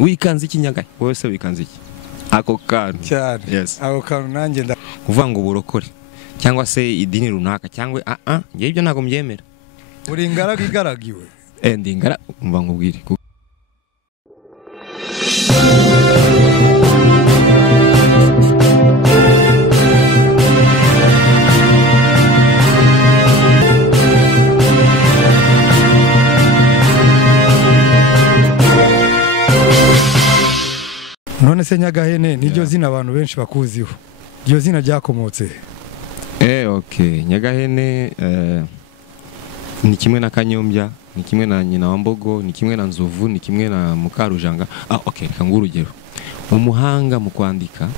wikanze iki Nyagahe wowe se wikanze iki ako kantu cyane yes ako kantu nanjye kuvuga ngo uburokore cyangwa se idini runaka cyangwa ngiye ibyo ntago mbyemera uri ingaragu igaragiwe ndi ingara umva nkubwire none se Nyagahene niryo zina abantu benshi bakuziho iryo zina ryakomotse okay Nyagahene ni kimwe na Kanyombya ni kimwe na nyina wa Mbogo ni kimwe na Nzovu ni kimwe na Mukarujanga okay kanga urugero umuhanga mu kwandika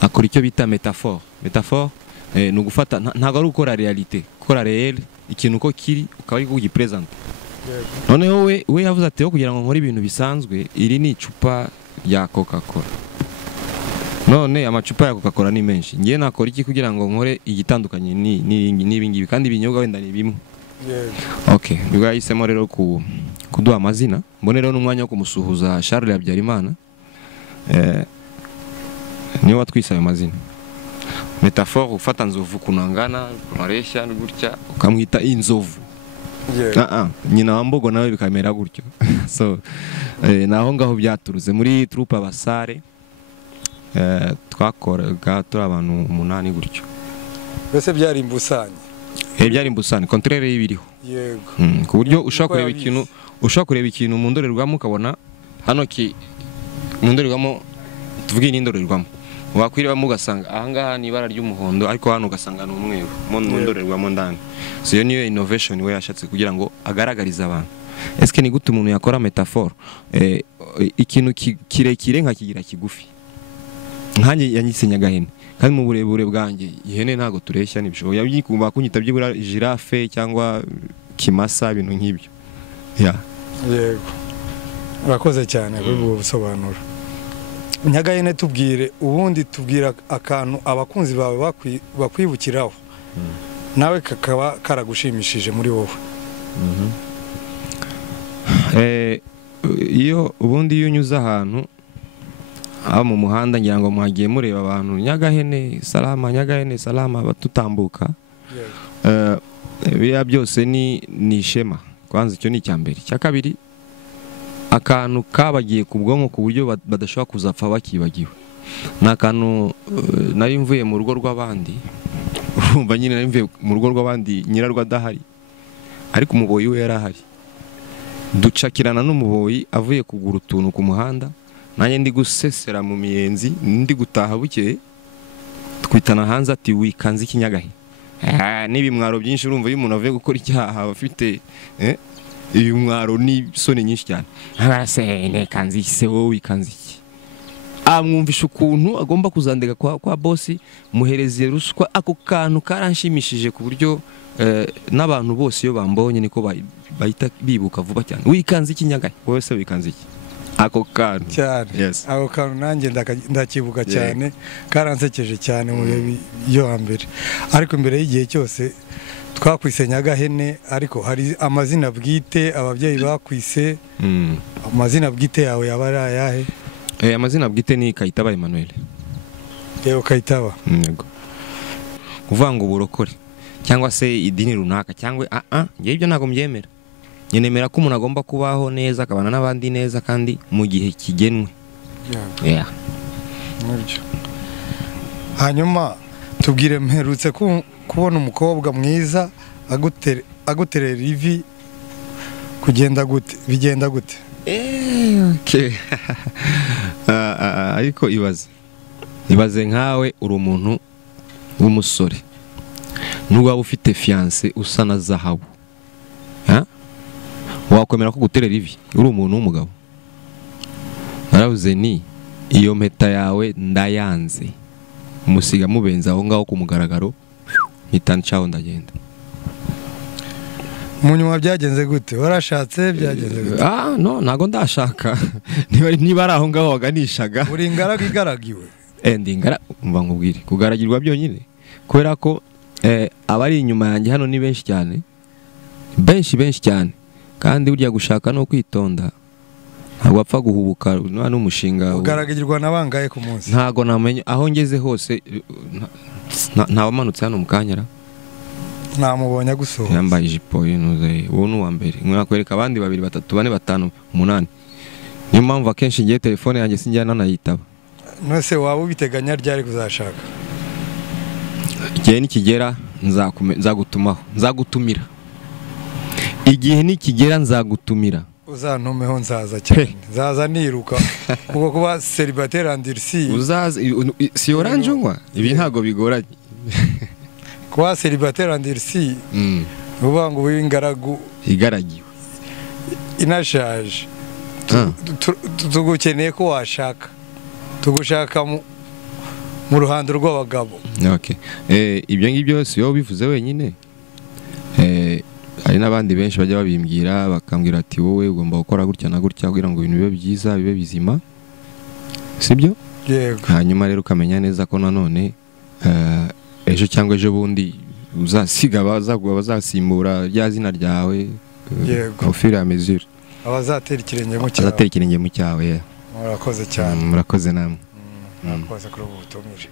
akora icyo bita metaphore ni ugufata ntago ari ukora realite ukora réel ikintu uko kiri ukaba ari kugipresent noneho we yavuze ati kugira ngo nkore ibintu bisanzwe iri ni icupa ya Coca-Cola none amacupa ya Coca-Cola ni menshi ngiye nakora iki kugira ngo nkore igitandukanye n'ibingibi kandi ibinyobwa wenda ni bimwe okay nibwo yahisemo rero kuduha amazina mbonero n'umwanya wo kumusuhuza Charles Habyarimana niwe watwisaye amazina metaphore ufata Nzovu kunangana kumaresha gutya ukamwita inzovu nyina wa Mbogo nawe bikamera gutyo so naho ngaho byaturuze muri troupe abasare twakoraga turi abantu 8 gutyo bese byari imbusanye byari imbusanye contraire y'ibiriho yego ku buryo ushaka kureba ikintu mu ndorerwamo ukabona hano mu ndorerwamo tuvuge n'indorerwamo wakwiribamo ugasanga ahangaha ni ibara ry'umuhondo ariko hano ugasanga n'umweru mu ndorerwamo ndani so iyo niyo innovation we yashatse kugira ngo agaragarize abantu eske ni gute umuntu yakora metaphore ikintu kirekire nkakigira kigufi nkanye yanyise Nyagahene kandi mu burebure bwanjye ihene ntago tureshya nibishoboye yabikumva kunyita byibura giraffe cyangwa kimasa ibintu nk'ibyo yego urakoze cyane bwo busobanuro Nyagahene tubwire ubundi tubwira akantu abakunzi bawe bakwibukiraho nawe kakaba karagushimishije muri wowe iyo ubundi iyo unyuze ahantu mu muhanda ngira ngo muhagiye mureba abantu Nyagahene salama batutambuka biya byose ni ishema kwanza icyo ni icyambere cya kabiri akantu kabagiye ku bwonko ku buryo badashobora kuzapfa bakibagiwe nakantu nari mvuye mu rugo rw'abandi urumva nyine nari mvuye mu rugo rw'abandi nyirarwa adahari ariko umuboyi we yarahari ducakirana n'umuboyi avuye kugura utuntu ku muhanda nanjye ndi gusesera mu miyenzi ndi gutaha bukeye twitana hanze ati wikanze iki Nyagahe n'ibimwaro byinshi urumva iyo umuntu avuye gukora icyaha bafite ibimwaro ni soni nyinshi cyane arasene kanzi se wowe wikanze iki amwumvisha ukuntu agomba kuzandega kwa boss muhereze ruswa ako kantu karanshimishije ku buryo n'abantu bose iyo bambonye niko bahita bibuka vuba cyane wikanze iki Nyagahe wowe se wikanze iki ako kantu cyane ako kantu nanjye ndakibuka cyane karansekeje cyane mu yo hambere ariko imbere y'igihe cyose twakwise Nyagahene ariko hari amazina bwite ababyeyi bakwise amazina bwite yawe yabari ayahe amazina bwite ni Kayitaba Emmanuel yego Kayitaba yego kuvuga ngo uburokore cyangwa se idini runaka cyangwa ngiye ibyo ntago mbyemera nyenemera ko umuntu agomba kubaho neza akabana n'abandi neza kandi mu gihe kigenwe hanyuma tubwire mperutse kubona umukobwa mwiza aguterera ivi bigenda gute ariko ibaze nkawe uri umuntu w'umusore nubwo waba ufite fiance usa na zahabu wakwemera ko guterera ivi uri umuntu w'umugabo naravuze ni iyo mpeta yawe ndayanze umusiga mubenza aho ngaho ku mugaragaro ntitancaho ndagenda munyuma byagenze gute warashatse byagenze gute no ntago ndashaka niba ari aho ngaho waganishaga uri ingaragu igaragiwe ndi ingaragu mva nkubwire kugaragirwa byonyine kubera ko abari inyuma yanjye hano ni benshi cyane benshi cyane kandi burya gushaka no kwitonda ntabwo wapfa guhubuka n'umushinga ugaragirwa na bangahe ku munsi? ntago namenye aho ngeze hose. Ntawamanutse hano mu Kanyara, namubonye agusohoza yambaye ijipo yinuze. Uwo ni uwa mbere. Mwakwereka abandi 2 3 4 5 8. Niyo mpamvu akenshi ngiye telefone yanjye sinjyana nanayitaba. Nose waba ubiteganya ryari kuzashaka? Igihe nikigera nzagutumaho, nzagutumira. Igihe nikigera nzagutumira. Uzantumeho nzaza cyane. Nzaza niruka kuko kuba célibataire Andersi. Uzaza si orange ngwa. Ibi ntago bigoranye. Kuba célibataire Andersi. Uvuga ngo w'ingaragu igaragiwe. Inashaje. Tugukeneye ko washaka. Tugushaka mu ruhando rw'abagabo. Okay. Ibyo ngibyo si yo bivuze wenyine. Hari n'abandi benshi bajya babimbwira bakambwira ati wowe ugomba gukora gutya na gutya kugira ngo ibintu bibe byiza bibe bizima. Sibyo? Yego. Hanyuma rero ukamenya neza ko nanone ejo cyangwa ejo bundi uzasiga bazasimbura rya zina ryawe. Yego. Au fur et à mesure. Abazatera ikirenge mu cyawe. Azatera ikirenge mu cyawe. Murakoze cyane. Murakoze namwe. Murakoze kuri ubu butumire.